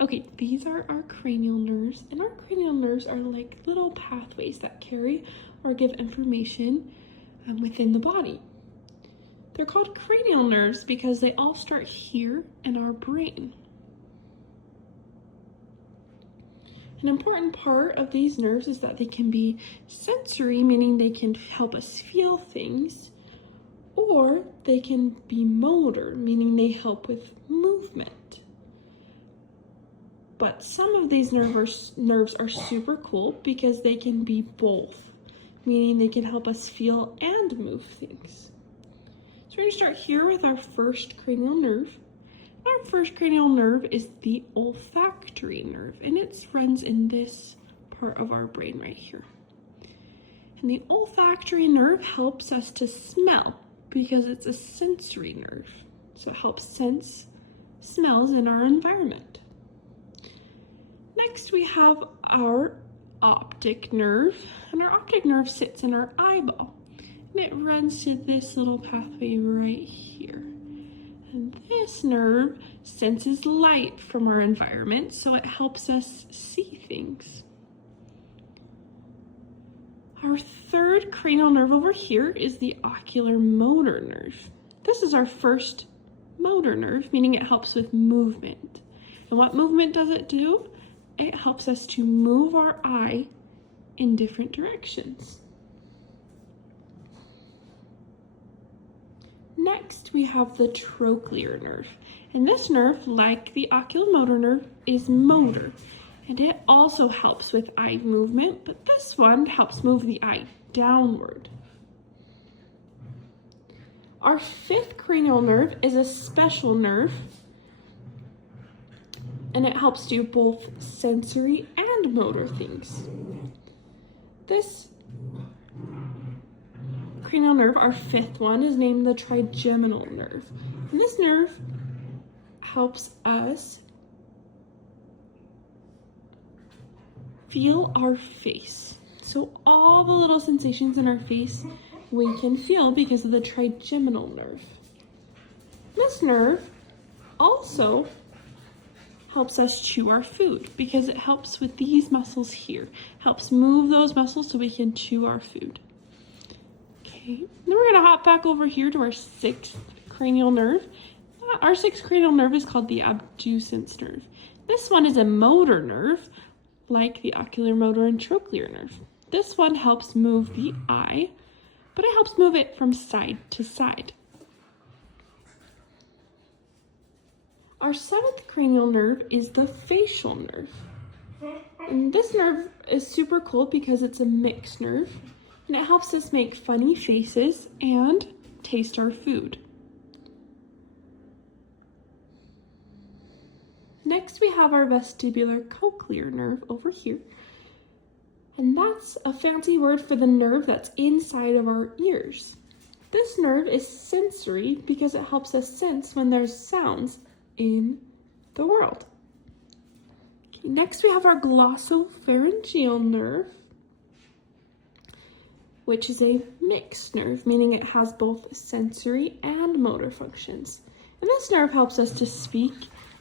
Okay, these are our cranial nerves, and our cranial nerves are like little pathways that carry or give information within the body. They're called cranial nerves because they all start here in our brain. An important part of these nerves is that they can be sensory, meaning they can help us feel things, or they can be motor, meaning they help with movement. But some of these nerves are super cool because they can be both, meaning they can help us feel and move things. So we're going to start here with our first cranial nerve. Our first cranial nerve is the olfactory nerve, and it runs in this part of our brain right here. And the olfactory nerve helps us to smell because it's a sensory nerve. So it helps sense smells in our environment. Next, we have our optic nerve, and our optic nerve sits in our eyeball. And it runs to this little pathway right here. And this nerve senses light from our environment, so it helps us see things. Our third cranial nerve over here is the ocular motor nerve. This is our first motor nerve, meaning it helps with movement. And what movement does it do? It helps us to move our eye in different directions. Next, we have the trochlear nerve. And this nerve, like the oculomotor nerve, is motor. And it also helps with eye movement, but this one helps move the eye downward. Our fifth cranial nerve is a special nerve, and it helps do both sensory and motor things. This cranial nerve, our fifth one, is named the trigeminal nerve. And this nerve helps us feel our face. So all the little sensations in our face we can feel because of the trigeminal nerve. This nerve also helps us chew our food because it helps with these muscles here. Helps move those muscles so we can chew our food. Okay, then we're gonna hop back over here to our sixth cranial nerve. Our sixth cranial nerve is called the abducens nerve. This one is a motor nerve, like the ocular motor and trochlear nerve. This one helps move the eye, but it helps move it from side to side. Our seventh cranial nerve is the facial nerve. And this nerve is super cool because it's a mixed nerve, and it helps us make funny faces and taste our food. Next, we have our vestibular cochlear nerve over here. And that's a fancy word for the nerve that's inside of our ears. This nerve is sensory because it helps us sense when there's sounds in the world. Okay, next, we have our glossopharyngeal nerve, which is a mixed nerve, meaning it has both sensory and motor functions. And this nerve helps us to speak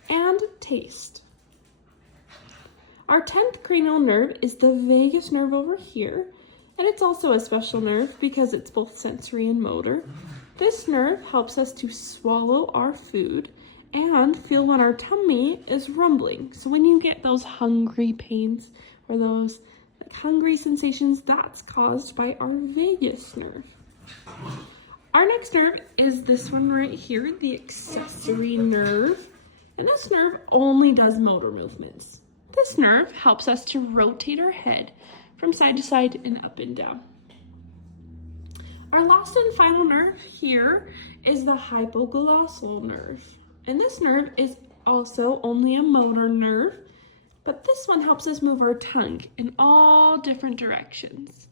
and taste. Our 10th cranial nerve is the vagus nerve over here, and it's also a special nerve because it's both sensory and motor. This nerve helps us to swallow our food and feel when our tummy is rumbling. So when you get those hungry pains or those hungry sensations, that's caused by our vagus nerve. Our next nerve is this one right here, the accessory nerve. And this nerve only does motor movements. This nerve helps us to rotate our head from side to side and up and down. Our last and final nerve here is the hypoglossal nerve. And this nerve is also only a motor nerve, but this one helps us move our tongue in all different directions.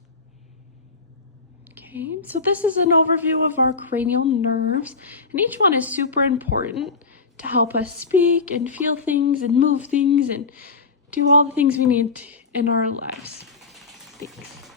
Okay, so this is an overview of our cranial nerves, and each one is super important to help us speak and feel things and move things and do all the things we need in our lives. Thanks.